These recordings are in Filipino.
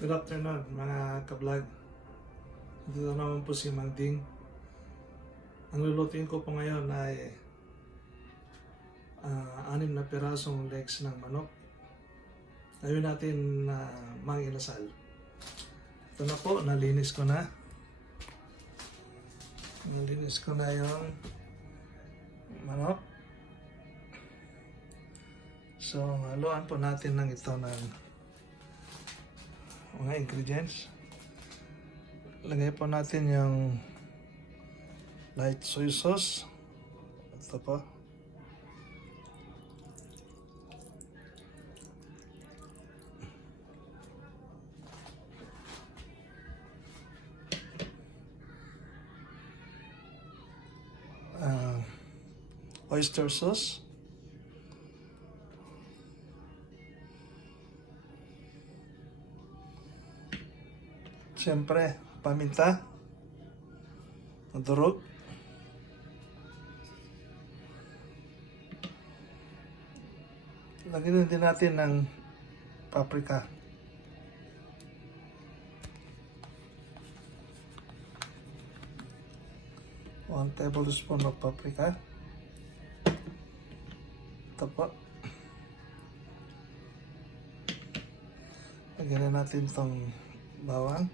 Good afternoon mga ka-vlog. Dito naman po si Mang Ding. Ang lulutuin ko po ngayon ay 6 na pirasong legs ng manok. Gawin natin manginasal. Ito na po, nalinis ko na. Nalinis ko na yung manok. So, haluan po natin ng ito ng mga ingredients. Lagay po natin yung light soy sauce. Ito po. Oyster sauce. Siyempre, paminta. Durog. Lagyan din natin ng paprika. One tablespoon of paprika. Ito po. Lagyan na natin itong bawang.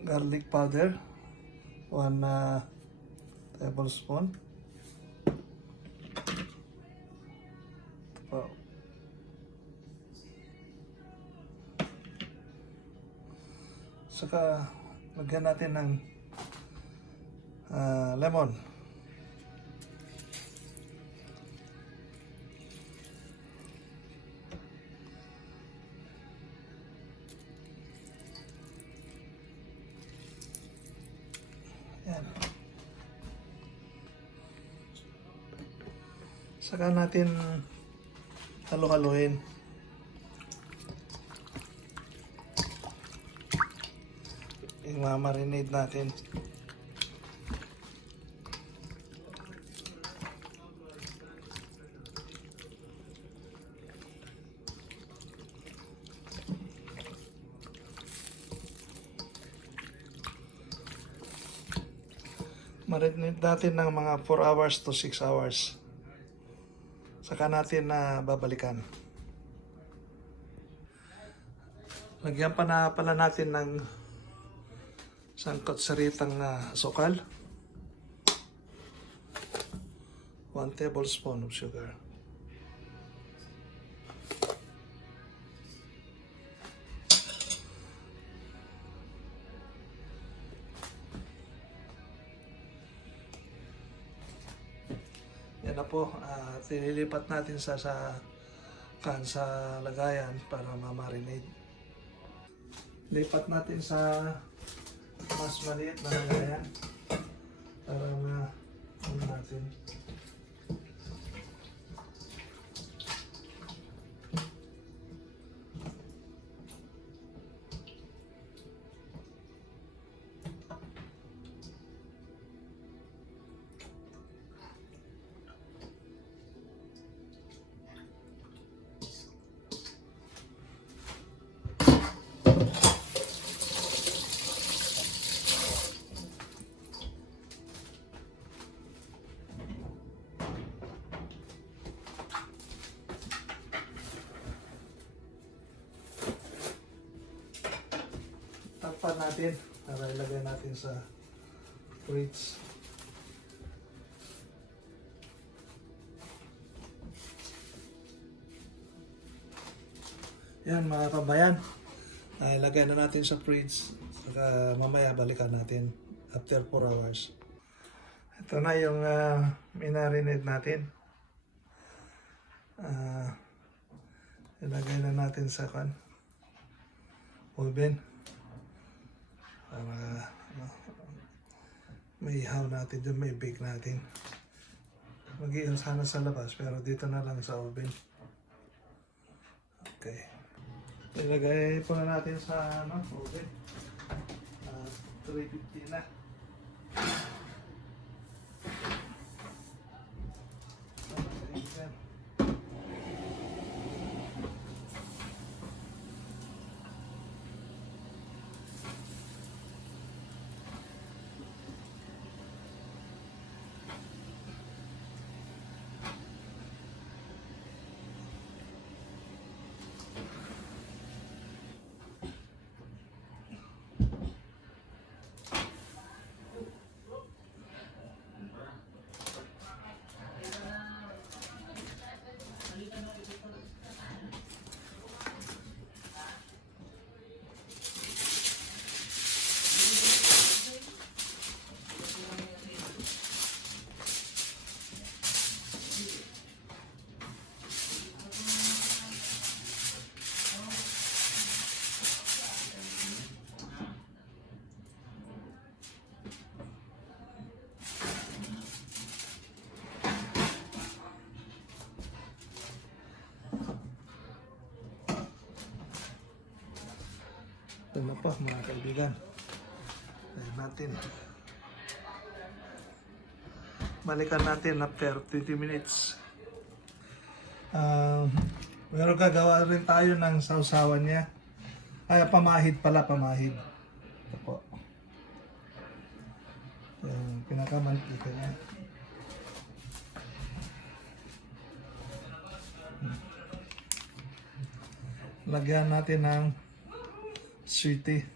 Garlic powder, 1 tablespoon. Ito po. Saka lagyan natin ng lemon. Yan. Saka natin halo-haloin. I-marinate natin. Marinate natin ng mga 4 hours to 6 hours. Saka natin babalikan. Lagyan pa na pala natin ng sangkot-saritang sukal. 1 tablespoon of sugar. Yan na po, tinilipat natin sa lagayan para ma-marinate. Lipat natin sa mas maliit na lagayan para natin. Takpan natin para ilagay natin sa fridge. Yan mga kabayan, ilagay na natin sa fridge. Saka mamaya balikan natin after 4 hours. Ito na yung minarinate natin. Ilagay na natin sa oven. Para may ihaw natin dyan, may bake natin. Mag-ihaw sana sa labas pero dito na lang sa oven. Okay. Ilagay po na natin sa oven. 350 na. Ito na po mga kaibigan. Ayan natin. Balikan natin after 20 minutes. Pero gagawa rin tayo ng sausawan niya. Ay, pamahid pala, pamahid. Ito po. Yung pinakamantika niya. Lagyan natin ng sweetie.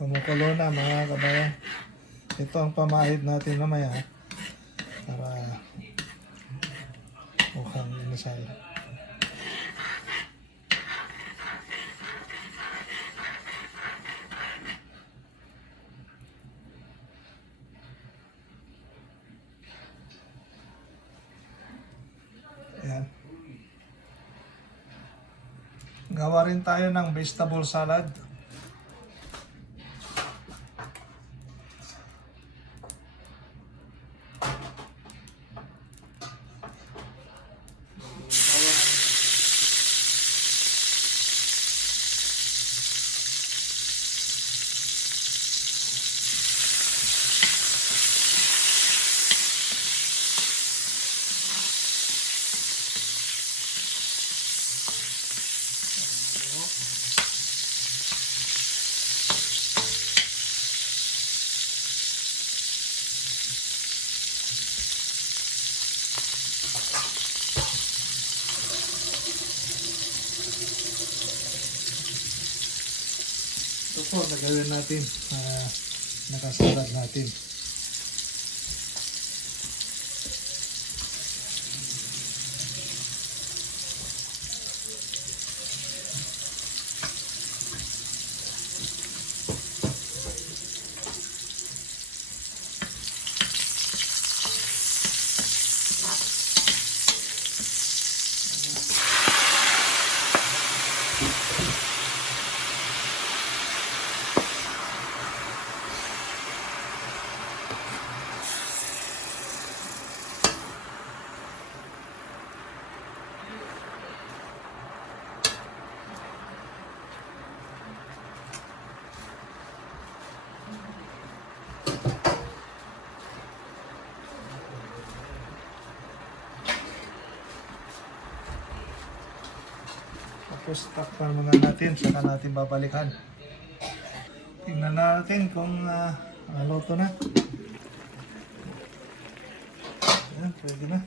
Kumukulo na mga kabayan. Ito ang pamahid natin mamaya para mukhang inasal. Ayan. Gawa rin tayo ng vegetable salad. Ito po, nagawin natin. Nakasalad natin. Tapos takpan muna natin, saka natin babalikan. Tingnan natin kung luto na. Ayan, pwede na.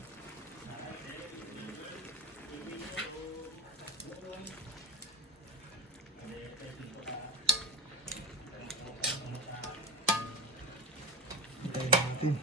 Hintayin natin.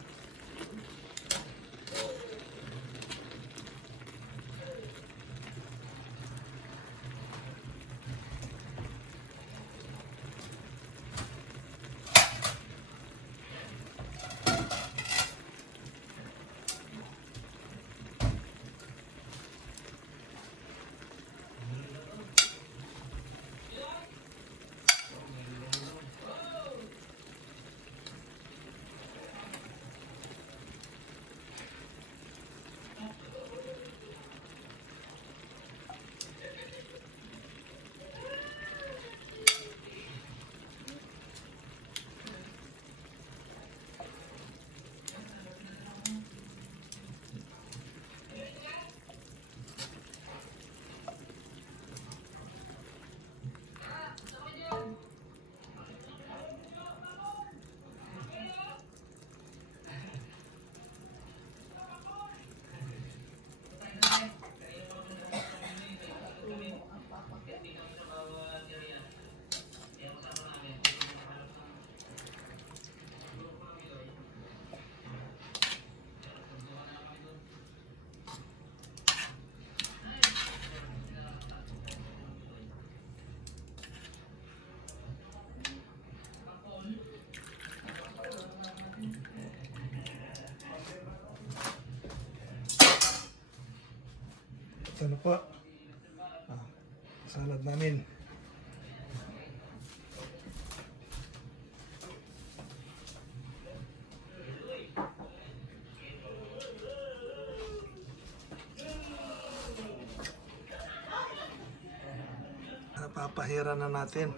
Ito na po. Salad namin. Napapahira na natin.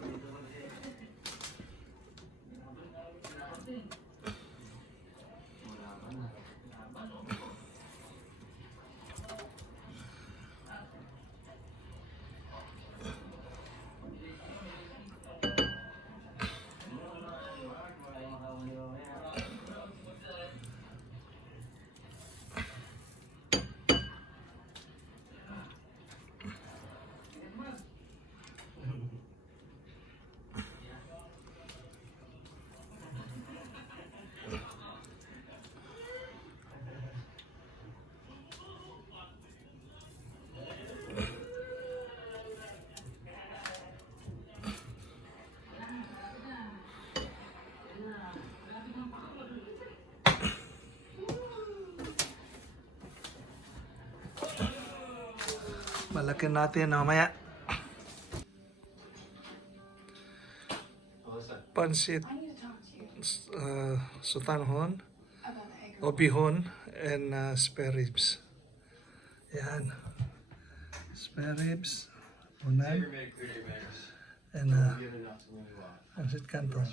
Balakin natin mamaya. Pansit, sutanhon, obihon, and spare ribs. Yan. Spare ribs, unan, and pansit canton.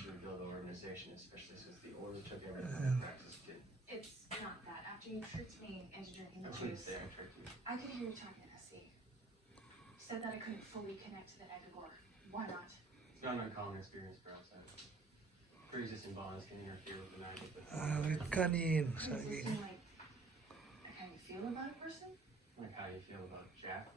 It's not that. After you tricked me into drinking the juice, I could hear you talking to SE. You said that I couldn't fully connect to the egregore. Why not? It's not an uncommon experience for outsiders. Pre-existing bonds can interfere with the magic. With kanin. Does this mean like I kind of feel about a person? Like how you feel about Jack?